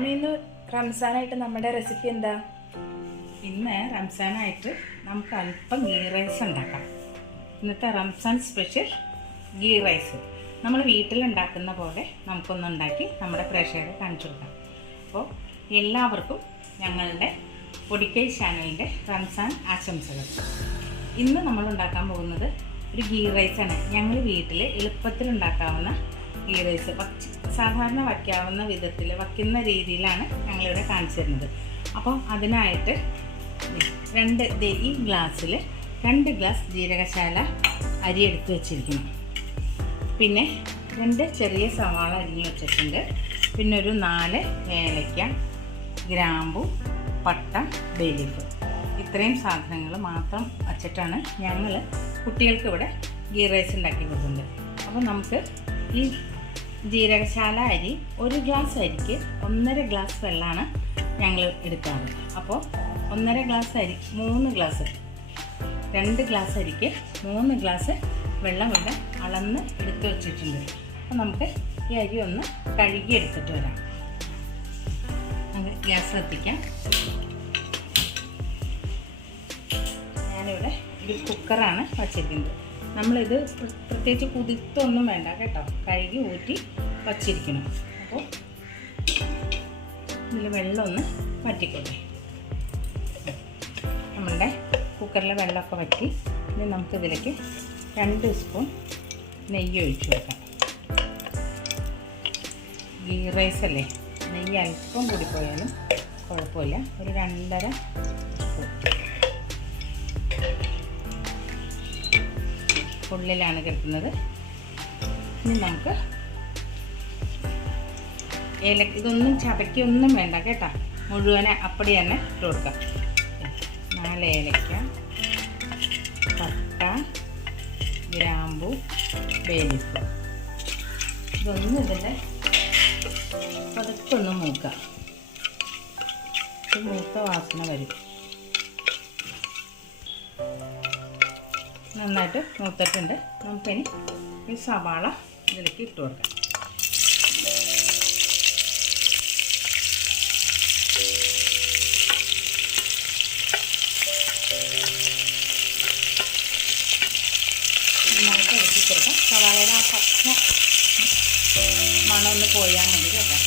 അമ്മ ഇന്ന് റംസാനായിട്ട് നമ്മുടെ റെസിപ്പി എന്താ? ഇന്ന് റംസാനായിട്ട് നമുക്ക് അല്പം ഗീ റൈസ് ഉണ്ടാക്കാം. ഇന്നത്തെ റംസാൻ സ്പെഷ്യൽ ഗീ റൈസ് നമ്മൾ വീട്ടിലുണ്ടാക്കുന്ന പോലെ നമുക്കൊന്ന് ഉണ്ടാക്കി നമ്മുടെ പ്രേക്ഷകരെ കാണിച്ചു കൊടുക്കാം. അപ്പോൾ എല്ലാവർക്കും ഞങ്ങളുടെ പൊടിക്കൈ ചാനലിന്റെ റംസാൻ ആശംസകൾ. ഇന്ന് നമ്മൾ ഉണ്ടാക്കാൻ പോകുന്നത് ഒരു ഗീ റൈസാണ് ഞങ്ങൾ വീട്ടിൽ എളുപ്പത്തിൽ ഉണ്ടാക്കാവുന്ന ഗീ റൈസ് വച്ച് സാധാരണ വയ്ക്കാവുന്ന വിധത്തിൽ വയ്ക്കുന്ന രീതിയിലാണ് ഞങ്ങളിവിടെ കാണിച്ചു തരുന്നത്. അപ്പോൾ അതിനായിട്ട് രണ്ട് ഈ ഗ്ലാസ്സിൽ രണ്ട് ഗ്ലാസ് ജീരകശാല അരി എടുത്ത് വെച്ചിരിക്കുന്നു പിന്നെ രണ്ട് ചെറിയ സവാള അരിഞ്ഞ് വെച്ചിട്ടുണ്ട്. പിന്നെ ഒരു നാല് ഏലയ്ക്ക ഗ്രാമ്പു പട്ട ബേലീഫ് ഇത്രയും സാധനങ്ങൾ മാത്രം വച്ചിട്ടാണ് ഞങ്ങൾ കുട്ടികൾക്ക് ഇവിടെ ഗീ റൈസ് ഉണ്ടാക്കി കൊടുക്കുന്നത്. അപ്പോൾ നമുക്ക് ഈ ജീരകശാല അരി ഒരു ഗ്ലാസ് അരിക്ക് ഒന്നര ഗ്ലാസ് വെള്ളമാണ് ഞങ്ങൾ എടുക്കാറ്. അപ്പോൾ ഒന്നര ഗ്ലാസ് അരി മൂന്ന് ഗ്ലാസ് രണ്ട് ഗ്ലാസ് അരിക്ക് മൂന്ന് ഗ്ലാസ് വെള്ളം ഇവിടെ അളന്ന് എടുത്തു വച്ചിട്ടുണ്ട്. അപ്പോൾ നമുക്ക് ഈ അരി ഒന്ന് കഴുകി എടുത്തിട്ട് വരാം. നമുക്ക് ഗ്യാസ് കത്തിക്കാം. ഞാനിവിടെ ഒരു കുക്കറാണ് വച്ചിരിക്കുന്നത്. നമ്മളിത് പ്ര- പ്രത്യേകിച്ച് കുതിർത്തൊന്നും വേണ്ട കേട്ടോ. കഴുകി ഊറ്റി വച്ചിരിക്കണം. അപ്പോൾ ഇതിൽ വെള്ളം ഒന്ന് വറ്റിക്കോട്ടെ. നമ്മളുടെ കുക്കറിലെ വെള്ളമൊക്കെ വറ്റി ഇനി നമുക്കിതിലേക്ക് രണ്ട് സ്പൂൺ നെയ്യ് ഒഴിച്ചു കൊടുക്കാം. ഗീ റൈസ് അല്ലേ? നെയ്യ് അല്പം കൂടി പോയാലും കുഴപ്പമില്ല. ഒരു രണ്ടര സ്പൂൺ. ഉള്ളിലാണ് കിടക്കുന്നത്. ഇനി നമുക്ക് ഏല ഇതൊന്നും ചതക്കൊന്നും വേണ്ട കേട്ടോ. മുഴുവനെ അപ്പടി തന്നെ ഇട്ട് കൊടുക്കാം. നാല് ഏലക്ക പട്ട ഗ്രാമ്പു വേലിപ്പ് ഇതൊന്നും ഇതിന്റെ പതുക്കൊന്ന് മൂക്കാം. മൂത്ത വാസന വരും. നന്നായിട്ട് മൂത്തിട്ടുണ്ട്. നമുക്കിനി ഈ സവാള ഇതിലേക്ക് ഇട്ട് കൊടുക്കാം. നന്നായിട്ട് ഇറക്കി കൊടുക്കാം. സവാളയുടെ ആ പച്ച മണം ഒന്ന് പോയാൽ മതി കേട്ടോ.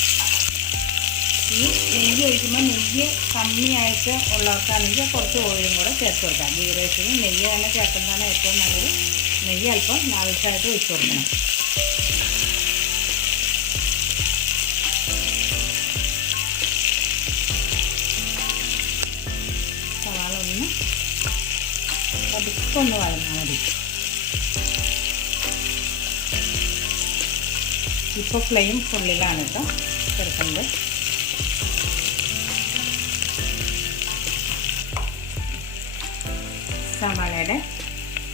ഈ നെയ്യ് ഒഴിക്കുമ്പോൾ നെയ്യ് കമ്മിയായിട്ട് ഉള്ളവർക്കാണെങ്കിൽ കുറച്ച് ഓയിലും കൂടെ ചേർത്ത് കൊടുക്കാം. ഗീ റൈസിന് നെയ്യ് തന്നെ ചേർക്കുന്നതാണ് ഏറ്റവും നല്ലത്. നെയ്യ് അല്പം ആവശ്യമായിട്ട് ഒഴിച്ചു കൊടുക്കണം. സവാള ഒന്ന് പതുക്കൊന്ന് വളർന്നാൽ മതി. ഇപ്പോൾ ഫ്ലെയിം ഫുള്ളിലാണ് കേട്ടോ കിടക്കുന്നത് സവാളയുടെ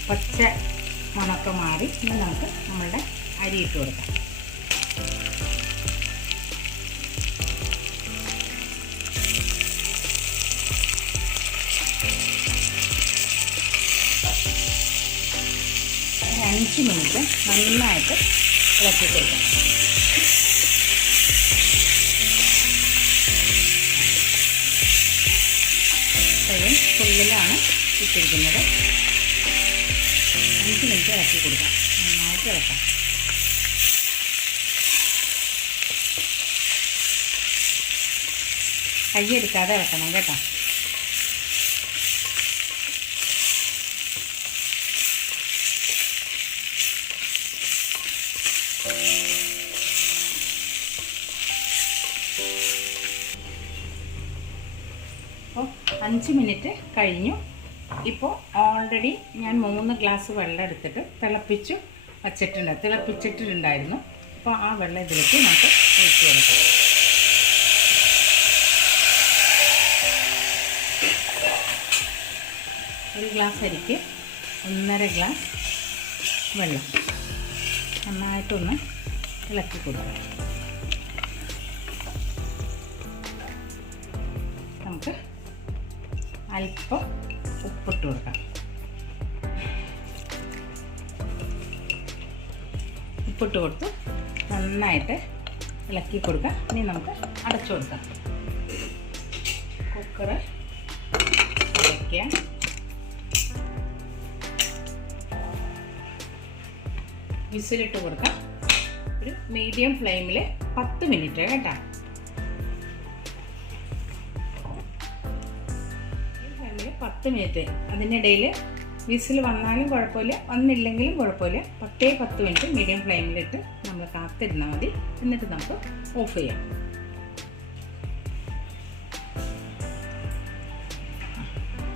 പച്ച മണക്കം മാറി ഇനി നമുക്ക് നമ്മളുടെ അരി ഇട്ട് കൊടുക്കാം. അഞ്ച് മിനിറ്റ് നന്നായിട്ട് ഇളക്കി കൊടുക്കാം. ഫുള്ളിലാണ് ഇട്ടിരിക്കുന്നത്. അഞ്ച് മിനിറ്റ് ഇളക്കി കൊടുക്കാം. നന്നായിട്ട് ഇളക്കാം കൈയെടുക്കാതെ ഇളക്കണം കേട്ടോ. അപ്പോൾ അഞ്ച് മിനിറ്റ് കഴിഞ്ഞു. ഇപ്പോൾ ഓൾറെഡി ഞാൻ മൂന്ന് ഗ്ലാസ് വെള്ളം എടുത്തിട്ട് തിളപ്പിച്ചു വച്ചിട്ടുണ്ട്. തിളപ്പിച്ചിട്ടുണ്ടായിരുന്നു. അപ്പോൾ ആ വെള്ളം ഇതിലേക്ക് നമുക്ക് ഒഴിച്ചു കൊടുക്കാം. ഒരു ഗ്ലാസ് അരിക്ക് ഒന്നര ഗ്ലാസ് വെള്ളം നന്നായിട്ടൊന്ന് ഇളക്കി കൊടുക്കാം. നമുക്ക് അല്പം ഉപ്പിട്ട് കൊടുക്കാം. ഉപ്പിട്ട് കൊടുത്ത് നന്നായിട്ട് ഇളക്കി കൊടുക്കാം. ഇനി നമുക്ക് അടച്ചു കൊടുക്കാം. കുക്കറ് അടയ്ക്കുക വിസിലിട്ട് കൊടുക്കാം. ഒരു മീഡിയം ഫ്ലെയിമിൽ പത്ത് മിനിറ്റ് കേട്ടോ. പത്ത് മിനിറ്റ് അതിനിടയിൽ വിസിൽ വന്നാലും കുഴപ്പമില്ല വന്നില്ലെങ്കിലും കുഴപ്പമില്ല. പത്തേ പത്ത് മിനിറ്റ് മീഡിയം ഫ്ലെയിമിലിട്ട് നമ്മൾ കാത്തിരുന്നാൽ മതി. എന്നിട്ട് നമുക്ക് ഓഫ് ചെയ്യാം.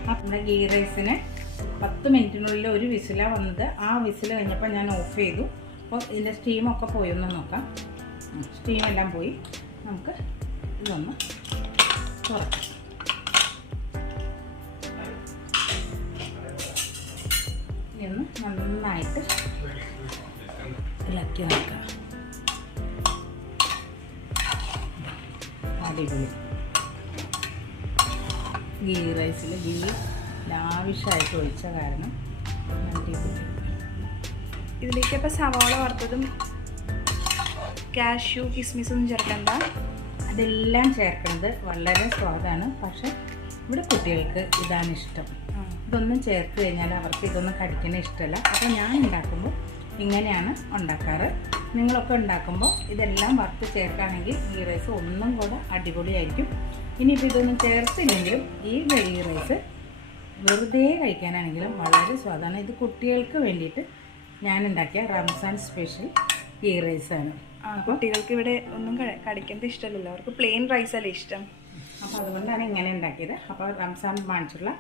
നമ്മുടെ ഗീ റൈസിന് പത്ത് മിനിറ്റിനുള്ളിൽ ഒരു വിസിലാണ് വന്നത്. ആ വിസിൽ കഴിഞ്ഞപ്പോൾ ഞാൻ ഓഫ് ചെയ്തു. അപ്പോൾ ഇതിന്റെ സ്റ്റീമൊക്കെ പോയൊന്ന് നോക്കാം. സ്റ്റീമെല്ലാം പോയി. നമുക്ക് ഇതൊന്ന് തുറക്കാം. ഇതൊന്ന് നന്നായിട്ട് ഇളക്കി നോക്കാം അടിപൊളി. ഗീ റൈസിൽ ഗീ ലാവിഷായിട്ട് ഒഴിച്ച കാരണം അടിപൊളി. ഇതിലേക്ക് ഇപ്പം സവാള വറുത്തതും കാഷ്യൂ കിസ്മിസും ചേർക്കണ്ട. അതെല്ലാം ചേർക്കുന്നത് വളരെ സ്വാദാണ്. പക്ഷെ ഇവിടെ കുട്ടികൾക്ക് ഇതാണ് ഇഷ്ടം. ഇതൊന്നും ചേർത്ത് കഴിഞ്ഞാൽ അവർക്ക് ഇതൊന്നും കടിക്കുന്ന ഇഷ്ടമല്ല. അപ്പോൾ ഞാൻ ഉണ്ടാക്കുമ്പോൾ ഇങ്ങനെയാണ് ഉണ്ടാക്കാറ്. നിങ്ങളൊക്കെ ഉണ്ടാക്കുമ്പോൾ ഇതെല്ലാം വറുത്ത് ചേർക്കുകയാണെങ്കിൽ ഈ റൈസ് ഒന്നും കൂടെ അടിപൊളിയായിരിക്കും. ഇനിയിപ്പോൾ ഇതൊന്നും ചേർത്തില്ലെങ്കിലും ഈ ഗീ റൈസ് വെറുതെ കഴിക്കാനാണെങ്കിലും വളരെ സ്വാദാണ്. ഇത് കുട്ടികൾക്ക് വേണ്ടിയിട്ട് ഞാൻ ഉണ്ടാക്കിയ റംസാൻ സ്പെഷ്യൽ ഈ റൈസാണ് ആ കുട്ടികൾക്ക് ഇവിടെ ഒന്നും കടിക്കേണ്ട കടിക്കുന്നത് ഇഷ്ടമല്ലല്ലോ. അവർക്ക് പ്ലെയിൻ റൈസല്ലേ ഇഷ്ടം. അപ്പോൾ അതുകൊണ്ടാണ് ഇങ്ങനെ ഉണ്ടാക്കിയത്. അപ്പോൾ റംസാൻ വാങ്ങിച്ചുള്ള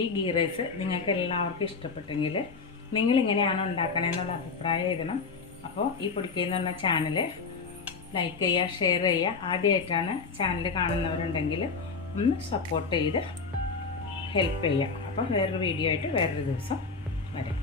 ഈ ഗീ റൈസ് നിങ്ങൾക്ക് എല്ലാവർക്കും ഇഷ്ടപ്പെട്ടെങ്കിൽ നിങ്ങൾ ഇങ്ങനെയാണോ ഉണ്ടാക്കണമെന്നുള്ള അഭിപ്രായം എഴുതണം. അപ്പോൾ ഈ പൊടിക്കെന്ന് പറഞ്ഞ ചാനൽ ലൈക്ക് ചെയ്യുക ഷെയർ ചെയ്യുക. ആദ്യമായിട്ടാണ് ചാനൽ കാണുന്നവരുണ്ടെങ്കിൽ ഒന്ന് സപ്പോർട്ട് ചെയ്ത് ഹെൽപ്പ് ചെയ്യുക. അപ്പോൾ വേറൊരു വീഡിയോ ആയിട്ട് വേറൊരു ദിവസം വരാം.